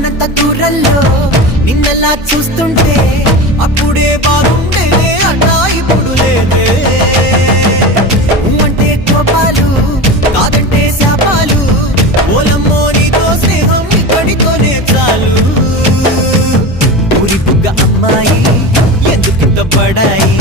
దూరంలో నిన్నలా చూస్తుంటే అప్పుడే బాగుండే అన్నా ఇప్పుడు లేదే అంటే కోపాలు కాదంటే శాపాలు ఓలమ్మో నీతో స్నేహం ఇక్కడితోనే చాలు ఊరి బుగ్గ అమ్మాయి ఎందుకింత పడాయి